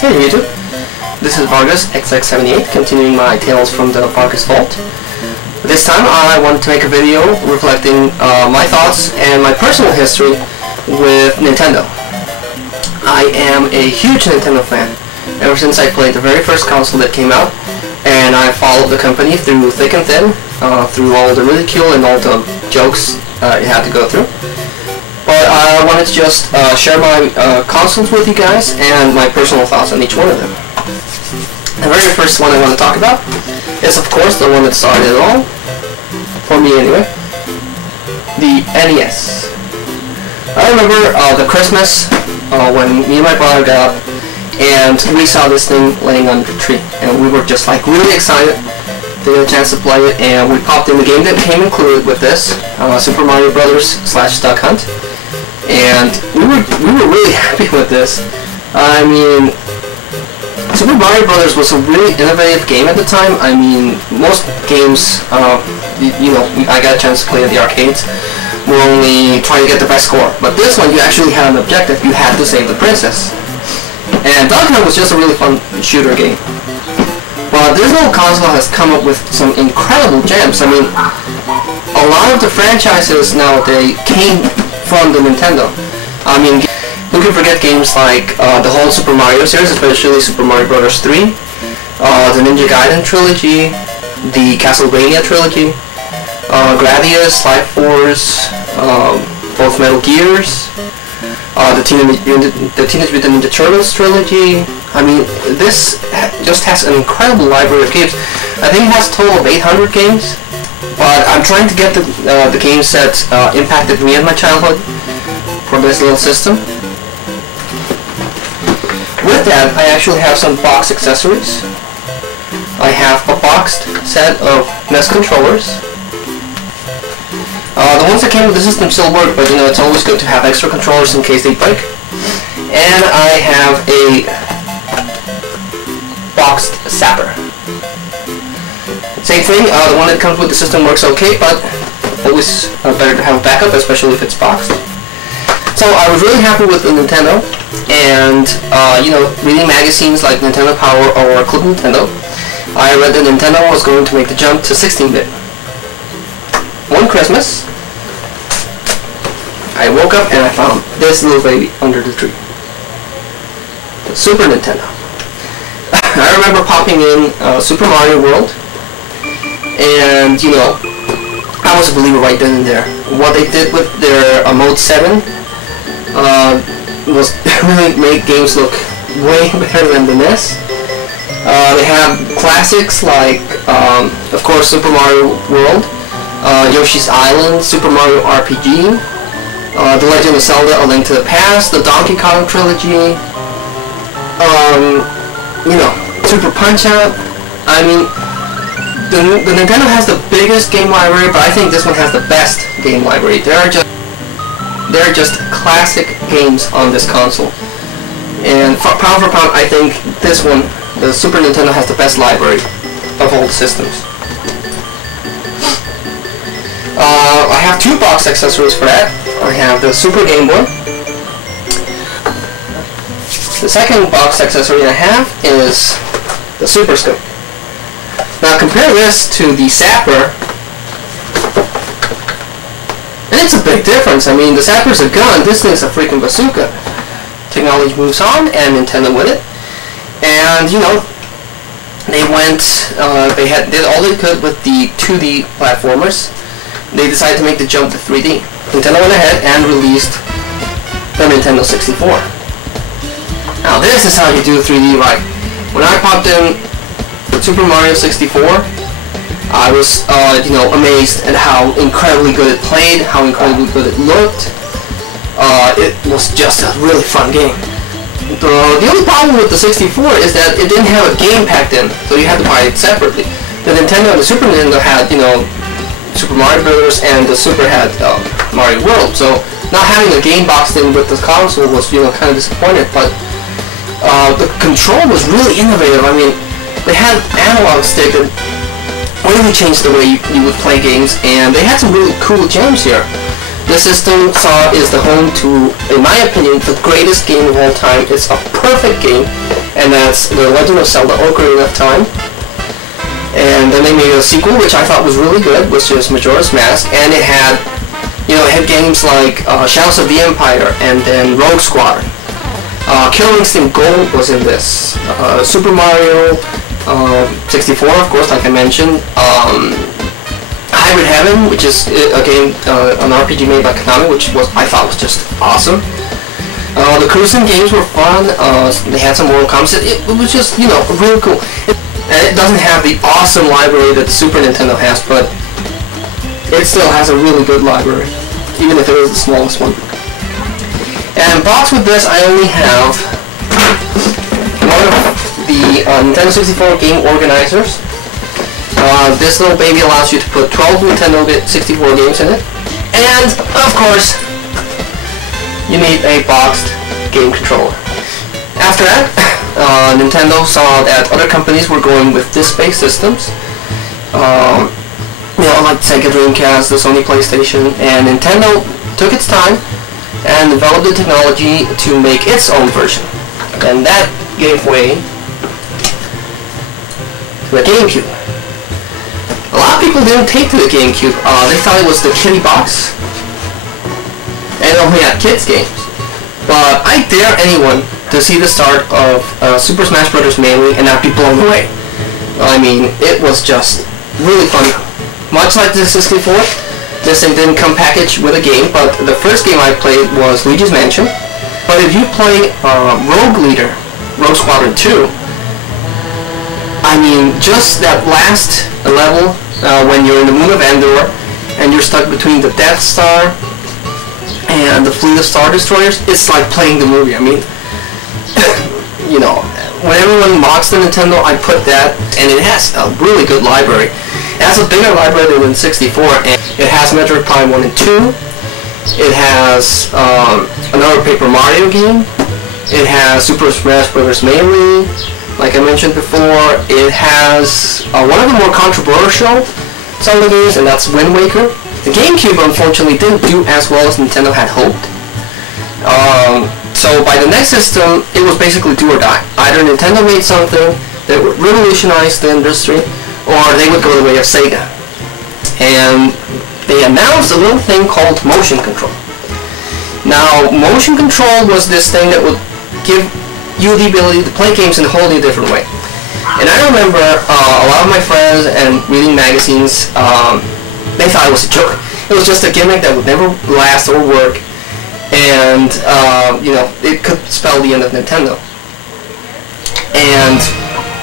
Hey YouTube, this is Vargas XX78, continuing my tales from the Vargas Vault. This time I want to make a video reflecting my thoughts and my personal history with Nintendo. I am a huge Nintendo fan ever since I played the very first console that came out, and I followed the company through thick and thin, through all the ridicule and all the jokes it had to go through. But I wanted to just share my consoles with you guys and my personal thoughts on each one of them. The very first one I want to talk about is, of course, the one that started it all, for me anyway, the NES. I remember the Christmas when me and my brother got up and we saw this thing laying under the tree, and we were just like really excited to get a chance to play it, and we popped in the game that came included with this, Super Mario Brothers / Duck Hunt. And we were really happy with this. I mean, Super Mario Brothers was a really innovative game at the time. I mean, most games, you know, I got a chance to play at the arcades, were only trying to get the best score. But this one, you actually had an objective. You had to save the princess. And Duck Hunt was just a really fun shooter game. But this little console has come up with some incredible gems. I mean, a lot of the franchises nowadays came from the Nintendo. I mean, who can forget games like the whole Super Mario series, especially Super Mario Bros. 3, the Ninja Gaiden trilogy, the Castlevania trilogy, Gradius, Life Force, both Metal Gears, the Teenage Mutant Ninja Turtles trilogy. I mean, this just has an incredible library of games. I think it has a total of 800 games. But I'm trying to get the games that impacted me in my childhood for this little system. With that, I actually have some box accessories. I have a boxed set of NES controllers. The ones that came with the system still work, but you know, it's always good to have extra controllers in case they break. And I have a boxed zapper. Same thing, the one that comes with the system works okay, but always better to have a backup, especially if it's boxed. So I was really happy with the Nintendo, and you know, reading magazines like Nintendo Power or Club Nintendo, I read that Nintendo was going to make the jump to 16-bit. One Christmas, I woke up and I found this little baby under the tree. The Super Nintendo. I remember popping in Super Mario World, and you know, I was a believer right then and there. What they did with their Mode 7 was really make games look way better than the NES. They have classics like, of course, Super Mario World, Yoshi's Island, Super Mario RPG, The Legend of Zelda: A Link to the Past, the Donkey Kong trilogy, you know, Super Punch-Out. I mean, the Nintendo has the biggest game library, but I think this one has the best game library. There are just classic games on this console, and pound for pound, I think this one, the Super Nintendo, has the best library of all the systems. I have two box accessories for that. I have the Super Game Boy. The second box accessory I have is the Super Scope. Now compare this to the Zapper, and it's a big difference. I mean, the Zapper's a gun, this thing's a freaking bazooka. Technology moves on, and Nintendo with it. And, you know, they went, did all they could with the 2D platformers. They decided to make the jump to 3D. Nintendo went ahead and released the Nintendo 64. Now this is how you do 3D right. When I popped in Super Mario 64, I was, you know, amazed at how incredibly good it played, how incredibly good it looked. It was just a really fun game. The only problem with the 64 is that it didn't have a game packed in, so you had to buy it separately. The Nintendo and the Super Nintendo had, you know, Super Mario Brothers, and the Super had Mario World. So not having a game boxed in with the console was, you know, kind of disappointed. But the control was really innovative. I mean, they had analog stick that really changed the way you would play games, and they had some really cool gems here. This system is the home to, in my opinion, the greatest game of all time. It's a perfect game. and that's The Legend of Zelda: Ocarina of Time. And then they made a sequel, which I thought was really good, which is Majora's Mask, and it had, it had games like Shadows of the Empire and then Rogue Squadron. Killer Instinct Gold was in this. Super Mario 64, of course, like I mentioned. Hybrid Heaven, which is a game, an RPG made by Konami, which I thought was just awesome. The cruising games were fun. They had some Mortal Kombat. It was just, really cool. And it doesn't have the awesome library that the Super Nintendo has, but it still has a really good library, even if it is the smallest one. And boxed with this, I only have one of the Nintendo 64 game organizers. This little baby allows you to put 12 Nintendo 64 games in it. And, of course, you need a boxed game controller. After that, Nintendo saw that other companies were going with disc-based systems. Like Sega Dreamcast, the Sony PlayStation, and Nintendo took its time and developed the technology to make its own version. And that gave way to the Gamecube. A lot of people didn't take to the Gamecube. They thought it was the kiddie box, and it only had kids games. But I dare anyone to see the start of Super Smash Bros. Melee and not be blown away. I mean, it was just really fun. Much like the 64, this thing didn't come packaged with a game, but the first game I played was Luigi's Mansion. But if you play Rogue Squadron 2, I mean, just that last level when you're in the Moon of Endor and you're stuck between the Death Star and the fleet of Star Destroyers, it's like playing the movie. I mean, when everyone mocks the Nintendo, I put that, and it has a really good library. It has a bigger library than 64, and it has Metroid Prime 1 and 2. It has another Paper Mario game. It has Super Smash Bros. Melee, like I mentioned before. It has one of the more controversial Zelda games, and that's Wind Waker. The Gamecube, unfortunately, didn't do as well as Nintendo had hoped. So by the next system, it was basically do or die. Either Nintendo made something that would revolutionize the industry, or they would go the way of Sega. And they announced a little thing called motion control. Now, motion control was this thing that would give you the ability to play games in a wholly different way. And I remember a lot of my friends and reading magazines, they thought it was a joke. It was just a gimmick that would never last or work, and it could spell the end of Nintendo. And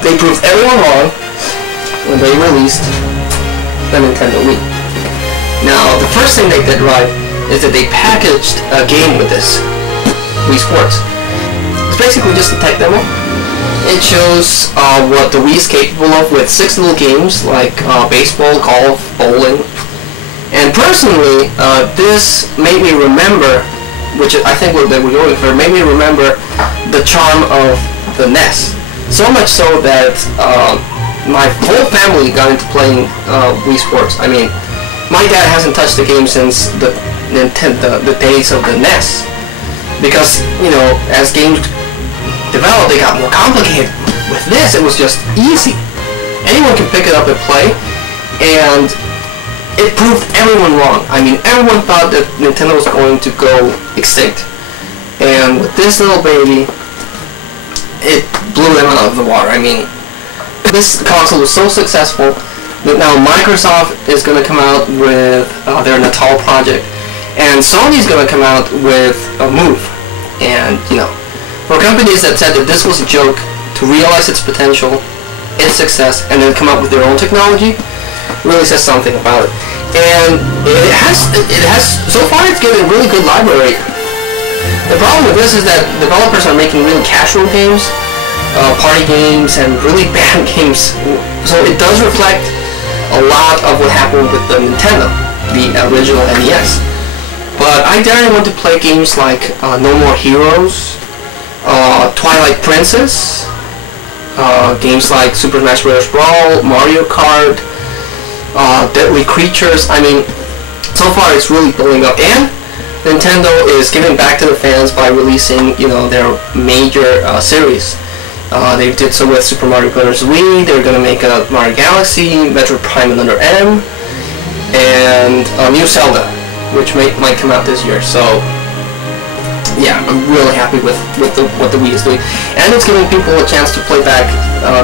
they proved everyone wrong when they released the Nintendo Wii. Now, the first thing they did right is that they packaged a game with this, Wii Sports. It's basically just a tech demo. It shows what the Wii is capable of with 6 little games like baseball, golf, bowling. And personally, this made me remember, which I think what they were going for, made me remember the charm of the NES. So much so that my whole family got into playing Wii Sports. I mean, my dad hasn't touched the game since the days of the NES. Because, as games developed, they got more complicated. With this, it was just easy. Anyone can pick it up and play, and it proved everyone wrong. I mean, everyone thought that Nintendo was going to go extinct. And with this little baby, it blew them out of the water. I mean, this console was so successful that now Microsoft is going to come out with their Natal project, and Sony's going to come out with a Move. And, for companies that said that this was a joke, to realize its potential, its success, and then come up with their own technology, really says something about it. And it has so far it's given a really good library. The problem with this is that developers are making really casual games, party games, and really bad games. So it does reflect a lot of what happened with the Nintendo, the original NES. But I dare anyone to play games like No More Heroes, Twilight Princess, games like Super Smash Bros. Brawl, Mario Kart, Deadly Creatures. I mean, so far it's really blowing up, and Nintendo is giving back to the fans by releasing, their major series. They did so with Super Mario Bros. Wii. They're gonna make a Mario Galaxy, Metroid Prime Another M, and a new Zelda, which might come out this year. So yeah, I'm really happy with what the Wii is doing, and it's giving people a chance to play back,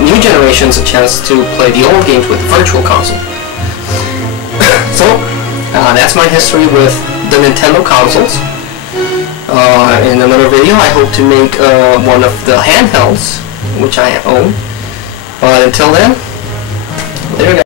new generations a chance to play the old games with the Virtual Console. So that's my history with the Nintendo consoles. In another video, I hope to make one of the handhelds, which I own. But until then, later guys.